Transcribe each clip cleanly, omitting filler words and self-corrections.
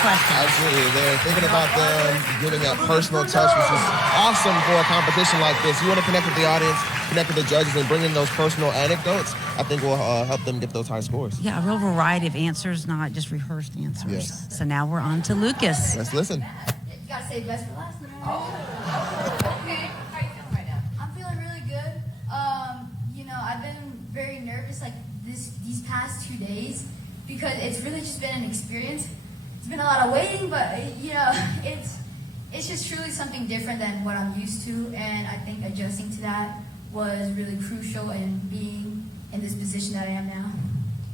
question. Absolutely. They're thinking about them giving that personal touch, which is awesome for a competition like this. You want to connect with the audience, connect with the judges, and bring in those personal anecdotes. I think will help them get those high scores. Yeah, a real variety of answers, not just rehearsed answers. Yes. So now we're on to Lucas. Let's listen. You gotta say best for last. Okay. How are you feeling right now? I'm feeling really good. I've been very nervous these past 2 days because it's really just been an experience. It's been a lot of waiting, but it's just truly something different than what I'm used to, and I think adjusting to that was really crucial in being in this position that I am now.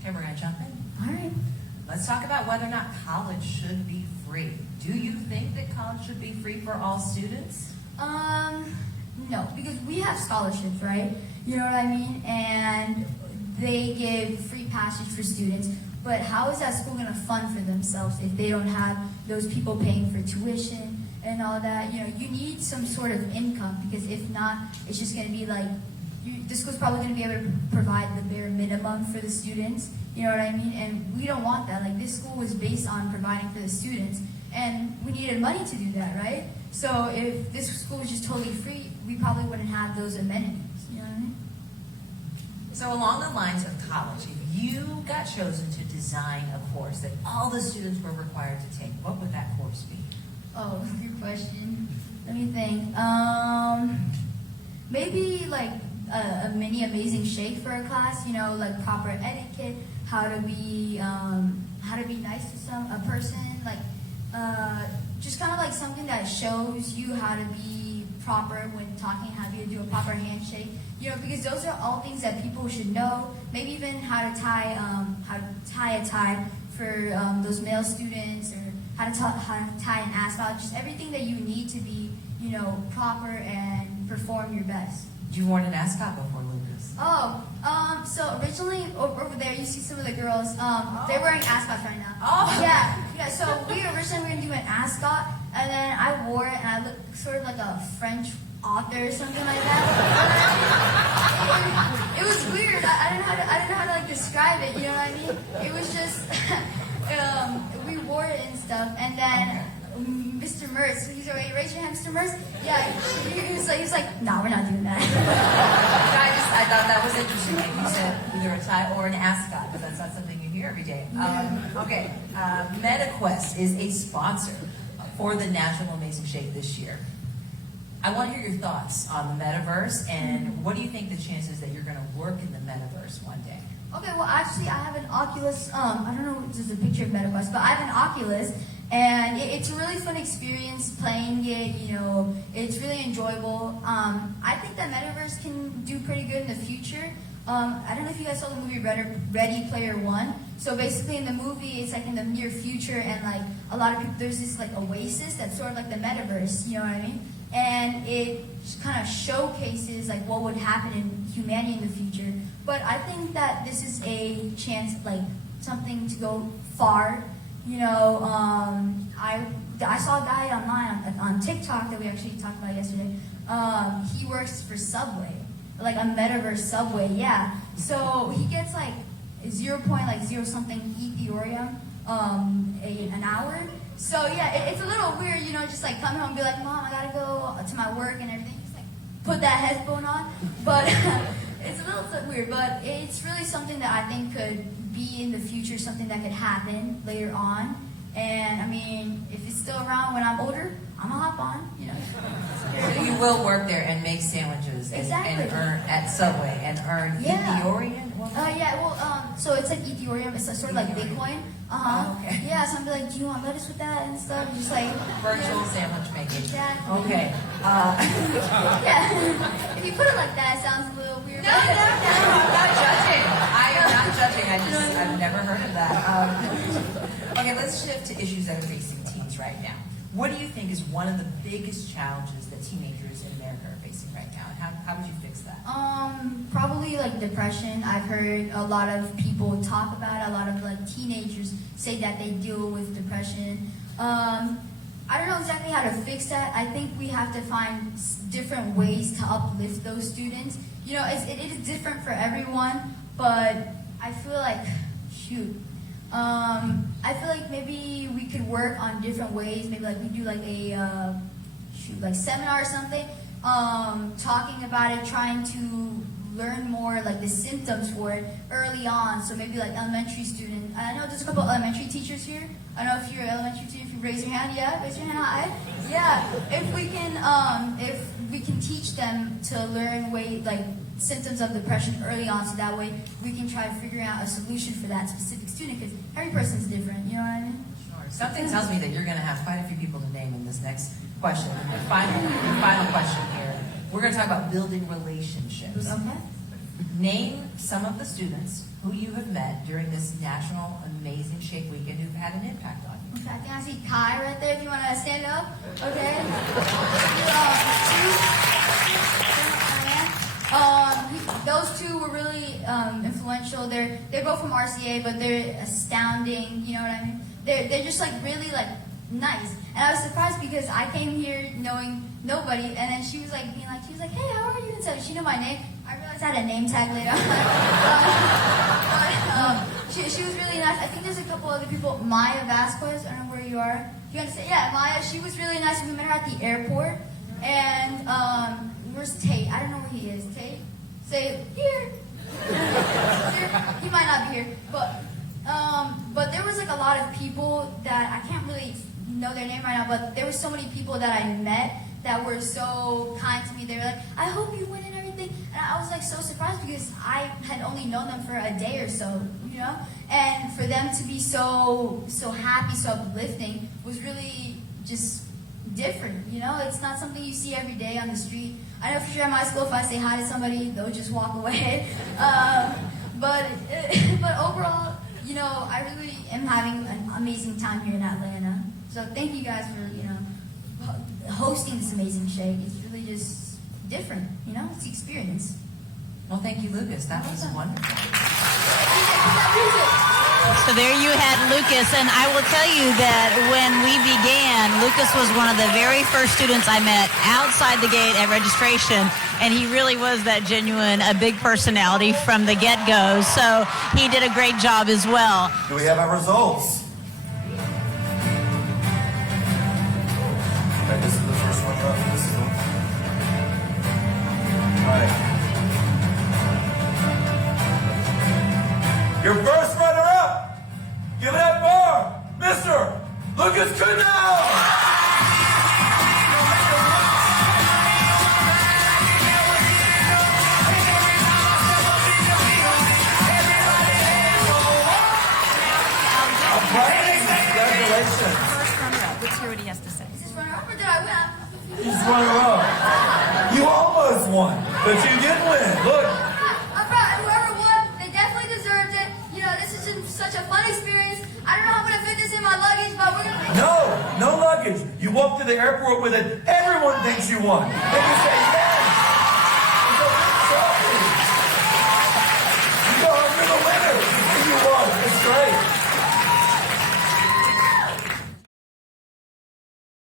Okay, we're gonna jump in. All right. Let's talk about whether or not college should be free. Do you think that college should be free for all students? No, because we have scholarships, right? You know what I mean? And they give free passage for students. But how is that school going to fund for themselves if they don't have those people paying for tuition and all that? You need some sort of income, because if not, it's just going to be like, the school's probably going to be able to provide the bare minimum for the students. You know what I mean? And we don't want that. Like, this school was based on providing for the students, and we needed money to do that, right? So if this school was just totally free, we probably wouldn't have those amenities. You know what I mean? So along the lines of college, if you got chosen to design a course that all the students were required to take, what would that course be? Oh, good question. Let me think. Maybe like a mini amazing shake for a class. Like proper etiquette, how to be nice to a person, like just kind of like something that shows you how to be proper when talking, how to do a proper handshake. Because those are all things that people should know. Maybe even how to tie a tie for those male students, or how to tie an ascot. Just everything that you need to be, proper and perform your best. You worn an ascot before, Lucas? So originally over there, you see some of the girls. They're wearing ascots right now. Oh. Yeah. So we originally were gonna do an ascot, and then I wore it, and I looked sort of like a French author or something like that. It was weird. I didn't know how to like describe it. You know what I mean? It was just we wore it and stuff, and then Mr. Mertz, he's like, raise your hand, Mr. Mertz. Yeah, he was like, no, we're not doing that. I thought that was interesting. You said either a tie or an ascot, but that's not something you hear every day. Okay, MetaQuest is a sponsor for the National Amazing Shake this year. I want to hear your thoughts on the metaverse, and what do you think the chances that you're going to work in the metaverse one day? Okay, well, actually, I have an Oculus. I don't know if this is a picture of MetaQuest, but I have an Oculus, and it's a really fun experience playing it. It's really enjoyable. I think that metaverse can do pretty good in the future. I don't know if you guys saw the movie Ready Player One. So basically, in the movie, it's like in the near future, and like a lot of people, there's this like oasis that's sort of like the metaverse. You know what I mean? And it kind of showcases like what would happen in humanity in the future. But I think that this is a chance, like something to go far. I saw a guy online on TikTok that we actually talked about yesterday. He works for Subway, like a metaverse Subway. Yeah. So he gets like 0.0 something Ethereum an hour. So yeah, it's a little weird, just like come home and be like, Mom, I gotta go to my work and everything. Just like put that headphone on. But it's a little weird, but it's really something that I think could be in the future, something that could happen later on. And I mean, if it's still around when I'm older, I'm gonna hop on, You will work there and make sandwiches and earn at Subway and earn Ethereum? So it's like Ethereum, it's sort of like Bitcoin. Oh, okay. Yeah, so I'm like, do you want lettuce with that and stuff? Just like virtual sandwich making. Exactly. Okay. Yeah. If you put it like that, it sounds a little weird. No, I'm not judging. I am not judging. I've never heard of that. Okay, let's shift to issues that are facing teens right now. What do you think is one of the biggest challenges that teenagers in America are facing right now? And how would you fix that? Probably like depression. I've heard a lot of people talk about it. A lot of like teenagers say that they deal with depression. I don't know exactly how to fix that. I think we have to find different ways to uplift those students. It is different for everyone, but I feel like, I feel like maybe we could work on different ways. Maybe like we do like a like seminar or something, talking about it, trying to learn more like the symptoms for it early on. So maybe like elementary student. I know there's a couple elementary teachers here. I don't know if you're an elementary teacher. If you raise your hand, yeah, raise your hand high. Yeah. If we can teach them to learn like symptoms of depression early on, so that way we can try figuring out a solution for that specific student, because every person's different. You know what I mean? Sure. Something tells me that you're going to have quite a few people to name in this next question. The final question here. We're going to talk about building relationships. Okay. Name some of the students who you have met during this National Amazing Shake Weekend who've had an impact on you. Okay, I think I see Kai right there. If you want to stand up, okay. Those two were really influential. They're both from RCA, but they're astounding. You know what I mean? They're just like really like nice. And I was surprised because I came here knowing nobody, and then she was like, hey, how are you? And so she knew my name. I realized I had a name tag later. She was really nice. I think there's a couple other people. Maya Vasquez, I don't know where you are. Do you understand? Yeah, Maya. She was really nice. We met her at the airport. And where's Tate? I don't know where he is. Tate, say here. He might not be here, but there was like a lot of people that I can't really know their name right now. But there were so many people that I met that were so kind to me. They were like, I hope you win and everything. And I was like so surprised because I had only known them for a day or so, you know? And for them to be so happy, so uplifting was really just different, you know? It's not something you see every day on the street. I know for sure at my school, if I say hi to somebody, they'll just walk away. But overall, you know, I really am having an amazing time here in Atlanta. So thank you guys for, you know, hosting this amazing shake. It's really just different, you know? It's the experience. Well, thank you, Lucas. That was wonderful. So there you had Lucas, and I will tell you that when we began, Lucas was one of the very first students I met outside the gate at registration, and he really was that genuine, a big personality from the get-go, so he did a great job as well. Do we have our results? Okay, this is the first one up. This is the one. All right. Your first runner-up, give it up for Mr. Lucas Couto! Congratulations. First runner-up. Let's hear what he has to say. Is this runner-up or did I win? He's runner-up. You almost won, but you did win. Look. I'm proud. Whoever won, they definitely deserved it. You know, this is such a fun experience. I don't know how I'm going to fit this in my luggage, but we're going to... No luggage. You walk to the airport with it. Everyone thinks you won. Then you say,